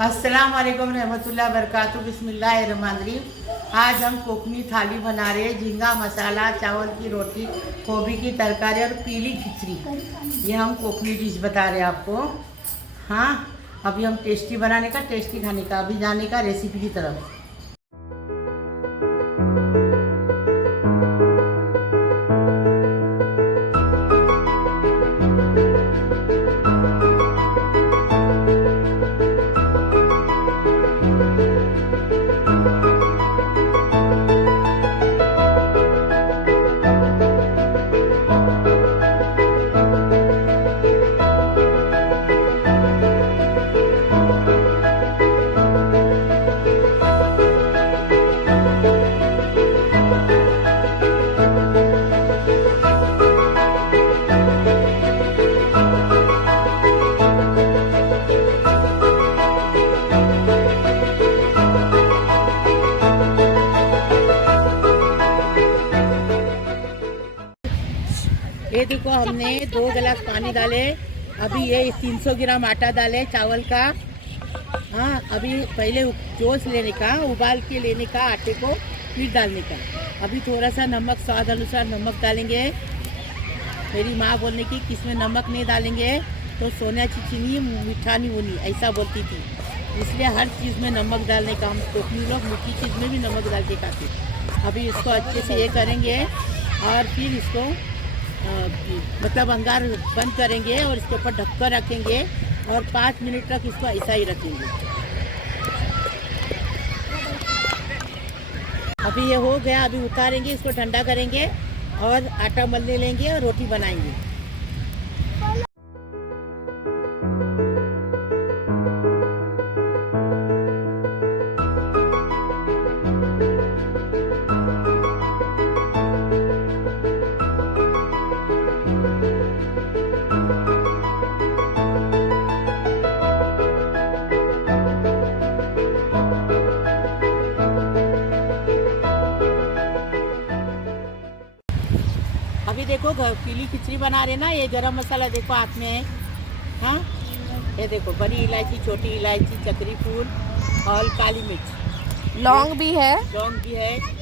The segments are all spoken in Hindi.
अस्सलाम वालेकुम रहमतुल्लाह बरकातहू। बिस्मिल्लाहिर्रहमानिर्रहीम। आज हम कोकनी थाली बना रहे हैं। झींगा मसाला, चावल की रोटी, गोभी की तरकारी और पीली खिचड़ी। ये हम कोकनी डिश बता रहे हैं आपको। हाँ, अभी हम टेस्टी बनाने का, टेस्टी खाने का, अभी जाने का रेसिपी की तरफ। ये देखो, हमने 2 गिलास पानी डाले। अभी ये 300 ग्राम आटा डाले चावल का। हाँ, अभी पहले जोश लेने का, उबाल के लेने का आटे को, फिर डालने का। अभी थोड़ा सा नमक, स्वाद अनुसार नमक डालेंगे। मेरी माँ बोलने की कि इसमें नमक नहीं डालेंगे तो सोना चीनी मीठा नहीं होनी, ऐसा बोलती थी। इसलिए हर चीज़ में नमक डालने का। हम कोकनी लोग मीठी चीज़ में भी नमक डाल के खाते। अभी इसको अच्छे से ये करेंगे और फिर इसको मतलब अंगार बंद करेंगे और इसके ऊपर ढककर रखेंगे और 5 मिनट तक इसको ऐसा ही रखेंगे। अभी ये हो गया। अभी उतारेंगे, इसको ठंडा करेंगे और आटा मलने लेंगे और रोटी बनाएंगे। अभी देखो, पीली खिचड़ी बना रहे ना। ये गरम मसाला देखो हाथ में है। हाँ, ये देखो, बड़ी इलायची, छोटी इलायची, चक्री फूल और काली मिर्च, लौंग भी है,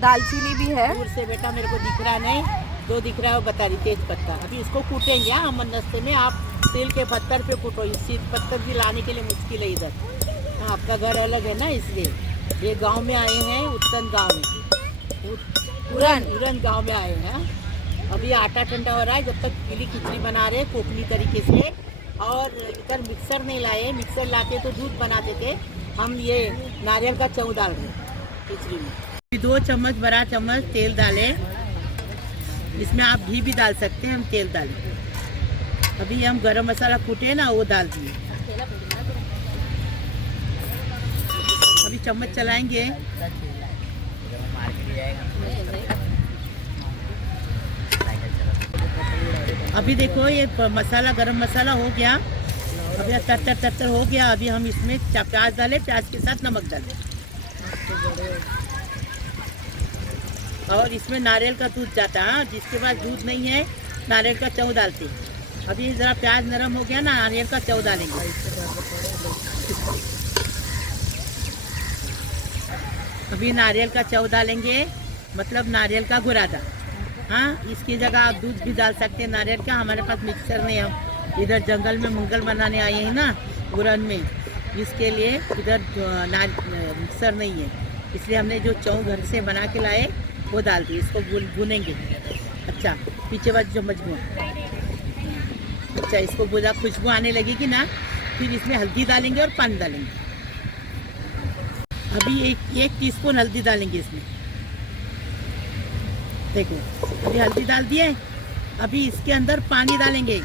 दालचीनी भी है। दूर से बेटा मेरे को दिख रहा नहीं, 2 दिख रहा है वो बता रही, तेज पत्ता। अभी इसको कूटेंगे। हाँ, हम नस्ते में आप तेल के पत्थर पे कूटो। इस पत्थर भी लाने के लिए मुश्किल है इधर। हाँ, आपका घर अलग है ना, इसलिए। ये गाँव में आए हैं, उत्तन गाँव में, उरन गाँव में आए हैं। अभी आटा ठंडा हो रहा है, जब तक पीली खिचड़ी बना रहे हैं कोकनी तरीके से। और इधर मिक्सर नहीं लाए, मिक्सर लाते तो दूध बनाते थे। हम ये नारियल का चाव डाल रहे हैं खिचड़ी में। 2 चम्मच, बड़ा चम्मच तेल डाले। इसमें आप घी भी डाल सकते हैं, हम तेल डालें। अभी हम गरम मसाला कूटे ना, वो डाल दिए। अभी चम्मच चलाएंगे। अभी देखो, ये मसाला, गरम मसाला हो गया। अभी तर हो गया। अभी हम इसमें प्याज डालें, प्याज के साथ नमक डालें और इसमें नारियल का दूध जाता है। जिसके पास दूध नहीं है, नारियल का चाव डालते। अभी ज़रा प्याज नरम हो गया ना, नारियल का चाव डालेंगे। अभी नारियल का चाव डालेंगे, मतलब नारियल का बुरादा। हाँ, इसकी जगह आप दूध भी डाल सकते हैं नारियल का। हमारे पास मिक्सर नहीं है, हम इधर जंगल में मंगल बनाने आए हैं ना, उरन में, इसके लिए इधर मिक्सर नहीं है। इसलिए हमने जो चाव घर से बना के लाए वो डाल दिए। इसको भूनेंगे। अच्छा, पीछे बाजू चम्मच भून। अच्छा, इसको बुरा खुशबू आने लगेगी ना, फिर इसमें हल्दी डालेंगे और पानी डालेंगे। अभी एक टीस्पून हल्दी डालेंगे इसमें। देखो, अभी हल्दी डाल दिए। अभी इसके अंदर पानी डालेंगे।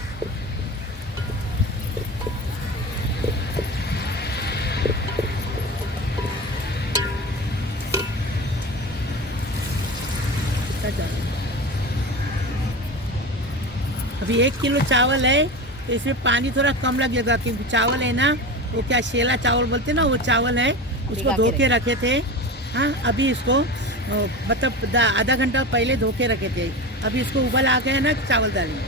अभी 1 किलो चावल है तो इसमें पानी थोड़ा कम लगेगा, क्योंकि चावल है ना, वो क्या शेला चावल बोलते ना, वो चावल है। उसको धो के रखे थे। हाँ, अभी इसको मतलब आधा घंटा पहले धो के रखे थे। अभी इसको उबल आ गया ना, चावल डालेंगे।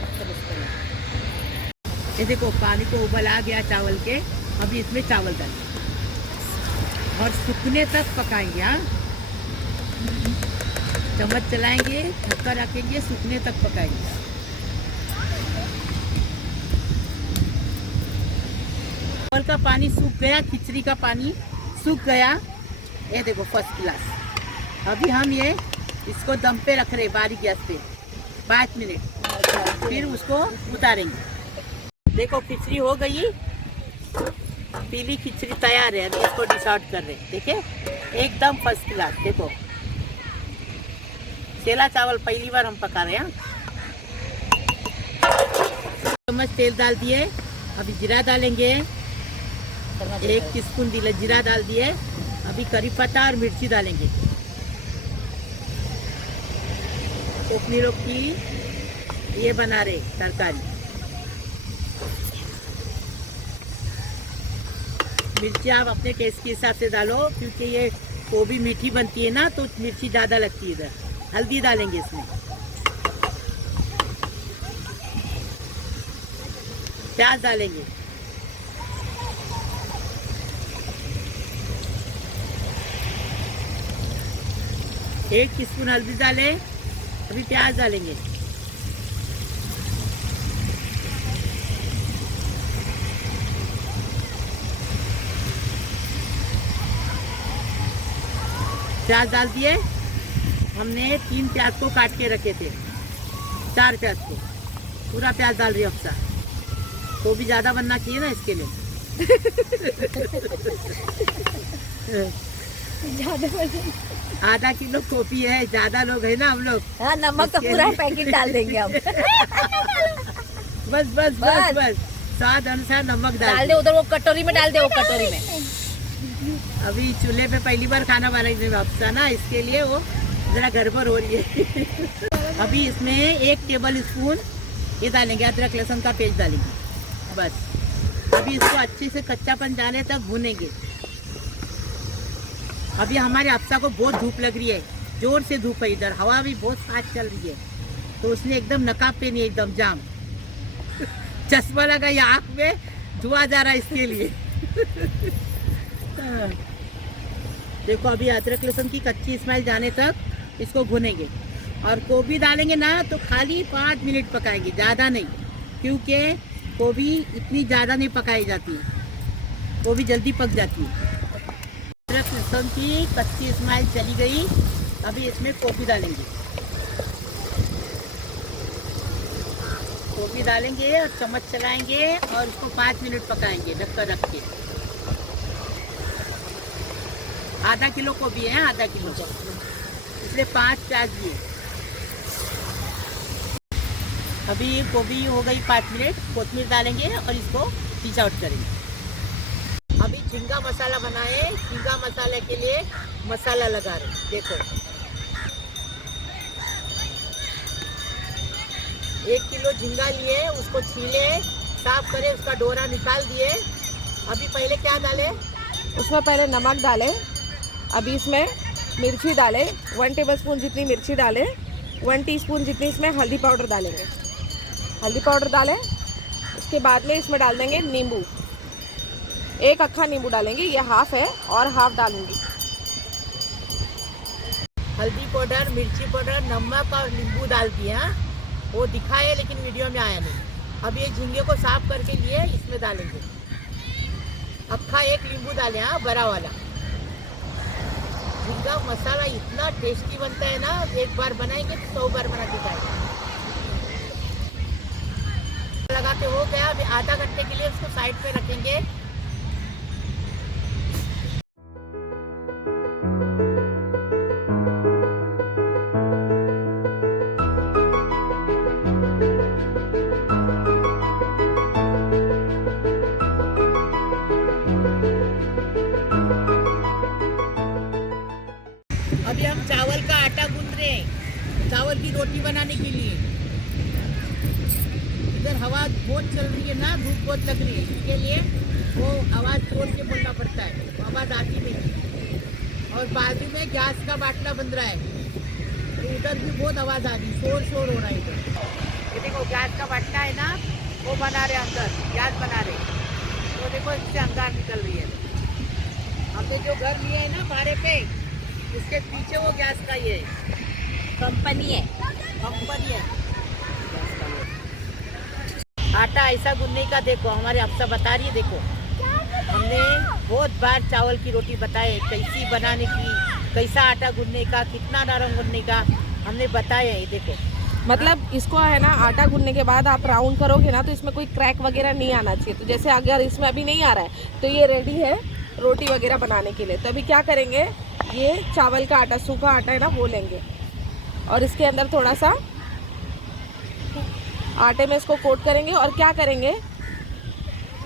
ये देखो, पानी को उबल आ गया चावल के। अभी इसमें चावल डालें। और सूखने तक पकाएंगे। हाँ, चम्मच चलाएंगे, ढक्कन रखेंगे, सूखने तक पकाएंगे। चावल का पानी सूख गया, खिचड़ी का पानी सूख गया। ये देखो फर्स्ट क्लास। अभी हम ये इसको दम पे रख रहे बारीक गैस पे 5 मिनट, फिर उसको उतारेंगे। देखो खिचड़ी हो गई, पीली खिचड़ी तैयार है। अभी इसको डिश आउट कर रहे हैं। देखिए एकदम फर्स्ट क्लास। देखो सेला चावल पहली बार हम पका रहे हैं। चम्मच तेल डाल दिए, अभी जीरा डालेंगे। 1 टीस्पून जीरा डाल दिए। अभी करी पत्ता और मिर्ची डालेंगे। कोकनी लोग की ये बना रहे तरकारी। मिर्ची आप अपने टेस्ट के हिसाब से डालो, क्योंकि ये गोभी मीठी बनती है ना, तो मिर्ची ज़्यादा लगती है इधर। हल्दी डालेंगे इसमें, प्याज डालेंगे, एक टीस्पून हल्दी डालें। अभी प्याज डालेंगे, प्याज डाल दिए। हमने 3 प्याज को काट के रखे थे, 4 प्याज को पूरा प्याज डाल रही है अक्सर, तो भी ज़्यादा बनना चाहिए ना इसके लिए। आधा किलो कॉफी है, ज्यादा लोग है ना हम लोग। हाँ, नमक का पूरा पैकेट डाल देंगे हम। बस बस बस बस स्वाद अनुसार नमक डाल दे। उधर वो कटोरी में डाल दे, वो कटोरी में। अभी चूल्हे पे पहली बार खाना बनाने में अफसा ना, इसके लिए वो जरा गड़बड़ हो रही है। अभी इसमें 1 टेबल स्पून ये डालेंगे, अदरक लहसुन का पेस्ट डालेंगे। बस अभी इसको अच्छे से कच्चापन जाने तक भूनेंगे। अभी हमारे अफसा को बहुत धूप लग रही है, जोर से धूप है इधर, हवा भी बहुत फास्ट चल रही है, तो उसने एकदम नकाब पे नहीं, एकदम जाम। चश्मा लगा या आँख में धुआं जा रहा है इसके लिए। देखो अभी अदरक लहसुन की कच्ची स्मेल जाने तक इसको भुनेंगे। और गोभी डालेंगे ना तो खाली 5 मिनट पकाएंगे, ज़्यादा नहीं, क्योंकि गोभी इतनी ज़्यादा नहीं पकाई जाती है, गोभी जल्दी पक जाती है। अदरक लहसुन की कच्ची स्मेल चली गई। अभी इसमें गोभी डालेंगे, गोभी डालेंगे और चम्मच चलाएंगे और इसको 5 मिनट पकाएंगे ढक्कन रख के। आधा किलो गोभी है, आधा किलो, इसलिए 5 प्याज लिए। अभी गोभी हो गई 5 मिनट, कोथिमीर डालेंगे और इसको डिश आउट करेंगे। अभी झींगा मसाला बनाए, झींगा मसाले के लिए मसाला लगा रहे। देखो 1 किलो झींगा लिए, उसको छीले, साफ करे, उसका डोरा निकाल दिए। अभी पहले क्या डाले? उसमें पहले नमक डाले। अभी इसमें मिर्ची डाले, 1 टेबलस्पून जितनी मिर्ची डाले। 1 टीस्पून जितनी इसमें हल्दी पाउडर डालेंगे। हल्दी पाउडर डालें, उसके बाद में इसमें डाल देंगे नींबू। 1 अक्खा नींबू डालेंगे, ये हाफ है और हाफ डालूंगी। हल्दी पाउडर, मिर्ची पाउडर, नमक और नींबू डाल दिया। वो दिखाए लेकिन वीडियो में आया नहीं। अब ये झींगे को साफ करके लिए इसमें डालेंगे। अक्खा 1 नींबू डाले, हाँ, बड़ा वाला। झींगा मसाला इतना टेस्टी बनता है ना, एक बार बनाएंगे तो 100 बार बना के खाएंगे। लगा के हो गया। अभी आधा घंटे के लिए उसको साइड पे रखेंगे। अभी हम चावल का आटा गूंथ रहे हैं, चावल की रोटी बनाने के लिए। इधर हवा बहुत चल रही है ना, धूप बहुत लग रही है, इसके लिए वो आवाज़ जोर के बोलना पड़ता है, तो आवाज़ आती नहीं। और बाजू में गैस का बाटला बन रहा है, तो उधर भी बहुत आवाज़ आ रही, शोर हो रहा है इधर। ये देखो गैस का बाटला है ना, वो बना रहे अंदर, गैस बना रहे, तो देखो इससे अंगार निकल रही है। हम हमने जो घर लिए है ना भाड़े पे, उसके पीछे वो गैस का ये कंपनी है। कंपनी है। आटा ऐसा गूंदने का देखो, हमारे अफसा बता रही है। देखो हमने बहुत बार चावल की रोटी बताए कैसी बनाने की, कैसा आटा गूंदने का, कितना नरम गूंदने का हमने बताया है। देखो मतलब इसको है ना आटा गूंदने के बाद आप राउंड करोगे ना तो इसमें कोई क्रैक वगैरह नहीं आना चाहिए। तो जैसे अगर इसमें अभी नहीं आ रहा है तो ये रेडी है रोटी वगैरह बनाने के लिए। तो अभी क्या करेंगे, ये चावल का आटा, सूखा आटा है ना, वो लेंगे और इसके अंदर थोड़ा सा आटे में इसको कोट करेंगे। और क्या करेंगे,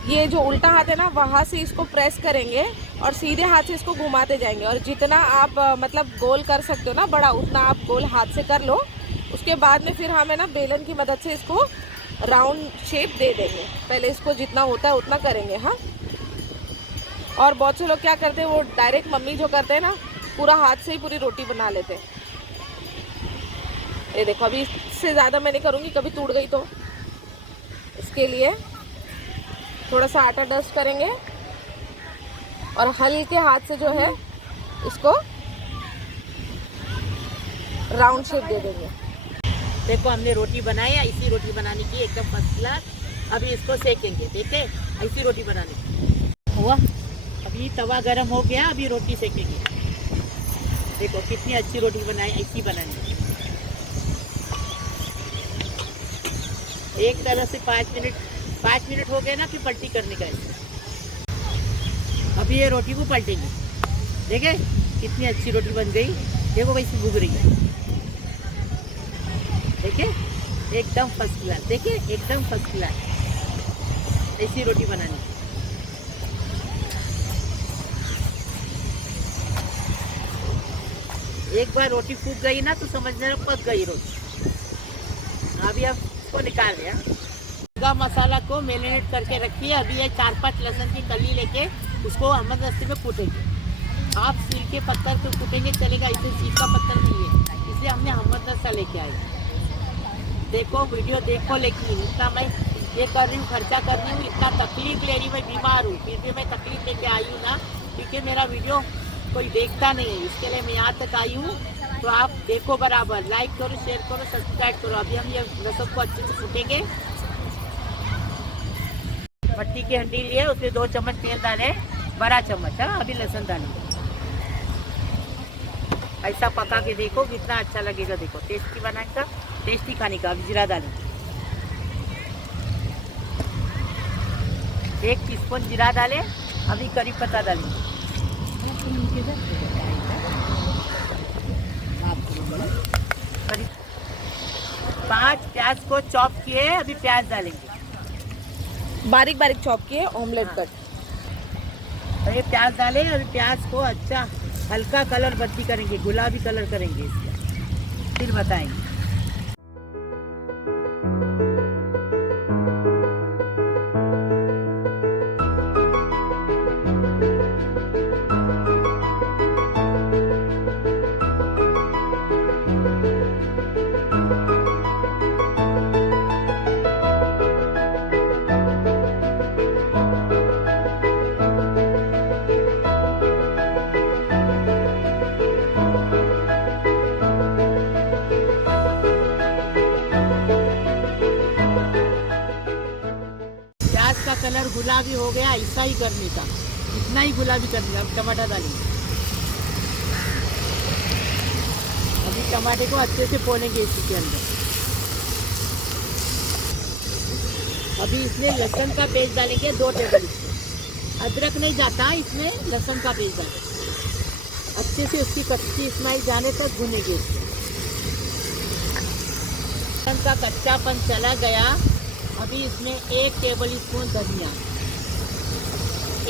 ये जो उल्टा हाथ है ना वहाँ से इसको प्रेस करेंगे और सीधे हाथ से इसको घुमाते जाएंगे। और जितना आप मतलब गोल कर सकते हो ना बड़ा, उतना आप गोल हाथ से कर लो। उसके बाद में फिर हम है ना बेलन की मदद से इसको राउंड शेप दे देंगे। पहले इसको जितना होता है उतना करेंगे। हाँ, और बहुत से लोग क्या करते हैं, वो डायरेक्ट मम्मी जो करते हैं ना पूरा हाथ से ही पूरी रोटी बना लेते हैं। ये देखो अभी इससे ज़्यादा मैं नहीं करूँगी, कभी टूट गई तो। इसके लिए थोड़ा सा आटा डस्ट करेंगे और हल्के हाथ से जो है इसको राउंड शेप दे देंगे। देखो हमने रोटी बनाई है, इसी रोटी बनाने की एकदम फर्स्ट क्लास। अभी इसको सेकेंगे, देखे ऐसी रोटी बनाने की हुआ। अभी तवा गरम हो गया, अभी रोटी सेकेंगे। देखो कितनी अच्छी रोटी बनाई, ऐसी बनानी। एक तरह से 5 मिनट हो गए ना, फिर पलटी करने का है। अभी ये रोटी को पलटेंगे। देखे कितनी अच्छी रोटी बन गई। देखो कैसी भूग रही है, देखे एकदम फर्स्ट क्लास। देखे एकदम फर्स्ट क्लास ऐसी रोटी बनानी। एक बार रोटी फूक गई ना तो समझने पक गई रोटी। अभी आप इसको निकाल दिया। पूरा मसाला को मैरिनेट करके रखिए। अभी ये 4-5 लहसुन की कली लेके उसको अहमद रस्ते में कूटेंगे। आप सील के पत्थर से कूटेंगे चलेगा, इसे सील का पत्थर नहीं है, इसलिए हमने अहमद रस्ता लेके आए। देखो वीडियो देखो, लेकिन इतना मैं ये कर रही हूँ, खर्चा कर रही हूँ, इतना तकलीफ ले रही हूँ, मैं बीमार हूँ, फिर भी मैं तकलीफ लेके आई हूँ ना, क्योंकि मेरा वीडियो कोई देखता नहीं है, इसके लिए मैं यहाँ तक आई हूँ। तो आप देखो बराबर, लाइक करो, शेयर करो, सब्सक्राइब करो। अभी हम ये लहसुन को अच्छे से कूटेंगे। मट्टी की हंडी लिए, उसमें 2 चम्मच तेल डाले, बड़ा चम्मच। हाँ, अभी लहसुन डालेंगे। ऐसा पका के देखो कितना अच्छा लगेगा। देखो टेस्टी बनाने का, टेस्टी खाने का। अभी जीरा डालेंगे, 1 टीस्पून जीरा डाले। अभी करी पत्ता डालेंगे, 5 प्याज को चॉप किए, अभी प्याज डालेंगे, बारीक बारीक चॉप किए, ऑमलेट कट। ये प्याज डाले और प्याज को अच्छा हल्का कलर बत्ती करेंगे, गुलाबी कलर करेंगे इसका, फिर बताएंगे। का कलर गुलाबी हो गया, ऐसा ही करने का, इतना ही गुलाबी करने का। अब टमाटर डालेंगे। अभी टमाटे को अच्छे से पोलेंगे इसके अंदर। अभी इसमें लहसुन का पेस्ट डालेंगे, 2 टेबल स्पून। अदरक नहीं जाता इसमें, लहसुन का पेस्ट डालेंगे। अच्छे से उसकी कच्ची स्मेल जाने तक भूनेंगे। लहसुन का कच्चापन चला गया। अभी इसमें 1 टेबल स्पून धनिया,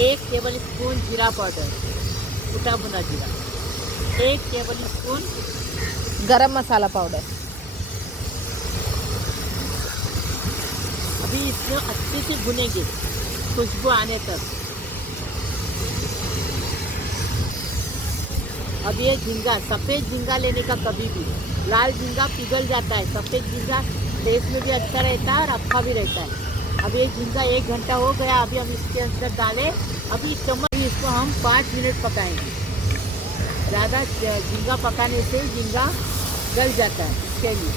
1 टेबल स्पून जीरा पाउडर, कुटा भुना जीरा, 1 टेबल स्पून गरम मसाला पाउडर। अभी इसमें अच्छे से भुनेंगे खुशबू आने तक। अब ये झींगा, सफ़ेद झींगा लेने का, कभी भी लाल झींगा पिघल जाता है, सफ़ेद झींगा टेस्ट में भी अच्छा रहता है और अच्छा भी रहता है। अब ये झींगा 1 घंटा हो गया। अभी हम इसके अंदर डालें, अभी चम्मच इसको हम 5 मिनट पकाएंगे। ज़्यादा झींगा पकाने से झींगा गल जाता है, इसके लिए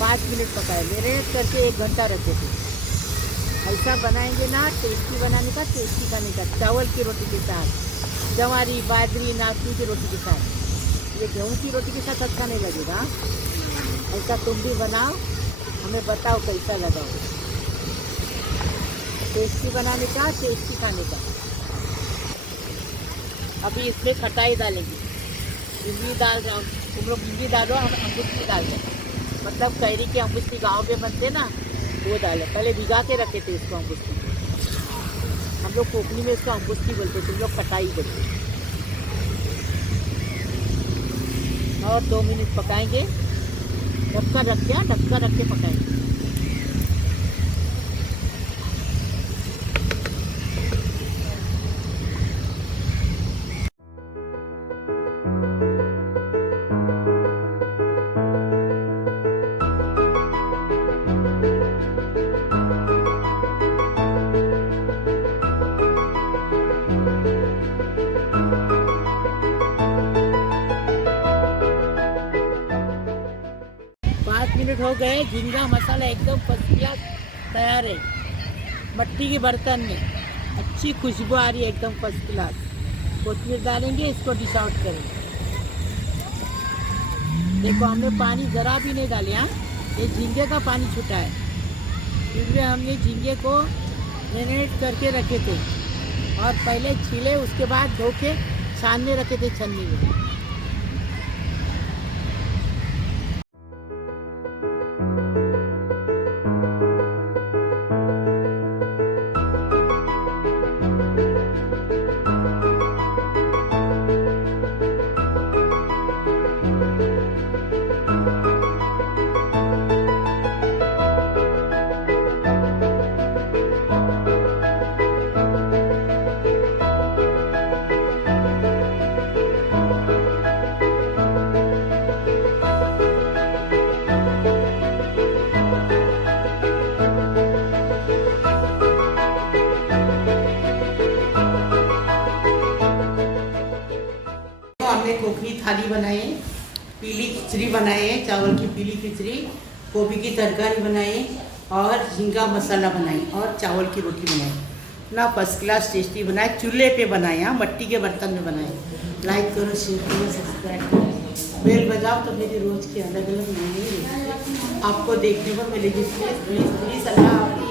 5 मिनट पकाए। मेरे करके 1 घंटा रखे थे। ऐसा बनाएंगे ना, टेस्टी बनाने का, टेस्टी खाने का, चावल की रोटी के साथ, जवारी बाजरी नाचनी की रोटी के साथ। ये गेहूँ की रोटी के साथ अच्छा नहीं लगेगा। ऐसा तुम भी बनाओ, हमें बताओ कैसा लगा। टेस्टी बनाने का, टेस्टी खाने का। अभी इसमें खटाई डालेंगे। इमली डाल रहा हूँ, तुम लोग इमली डालो, हम अम्बुस्ती डाल दें। मतलब कैरी के अम्बुस्ती गाँव में बनते ना, वो डाले। पहले भिगा के रखे थे इसको अम्बुस्ती। हम लोग कोकनी में इसको अम्बुस्ती बोलते, तुम लोग खटाई बोलते। और 2 मिनट पकाएंगे। ढक्कन रख दिया, ढक्कन रख के पकाएंगे। मिनट हो गए। झींगा मसाला एकदम फर्स्ट क्लास तैयार है। मट्टी के बर्तन में अच्छी खुशबू आ रही है, एकदम फर्स्ट क्लास। कोथिंबीर डालेंगे, इसको डिश आउट करेंगे। देखो हमने पानी ज़रा भी नहीं डाले। हाँ, ये झींगे का पानी छूटा है, क्योंकि हमने झींगे को मैरिनेट करके रखे थे और पहले छीले, उसके बाद धो के छानने रखे थे छन्नी में। हमने कोकनी थाली बनाई है, पीली खिचड़ी बनाई है, चावल की पीली खिचड़ी, गोभी की तरकारी बनाई और झींगा मसाला बनाई और चावल की रोटी बनाई ना। फर्स्ट क्लास टेस्टी बनाए, चूल्हे पे बनाए। हाँ, मट्टी के बर्तन में बनाए। लाइक करो, शेयर करो, सब्सक्राइब करो, बेल बजाओ तो मेरी रोज़ की अलग अलग नई रेसिपी आपको देखने को मिलेगी। प्लीज़ अल्लाह।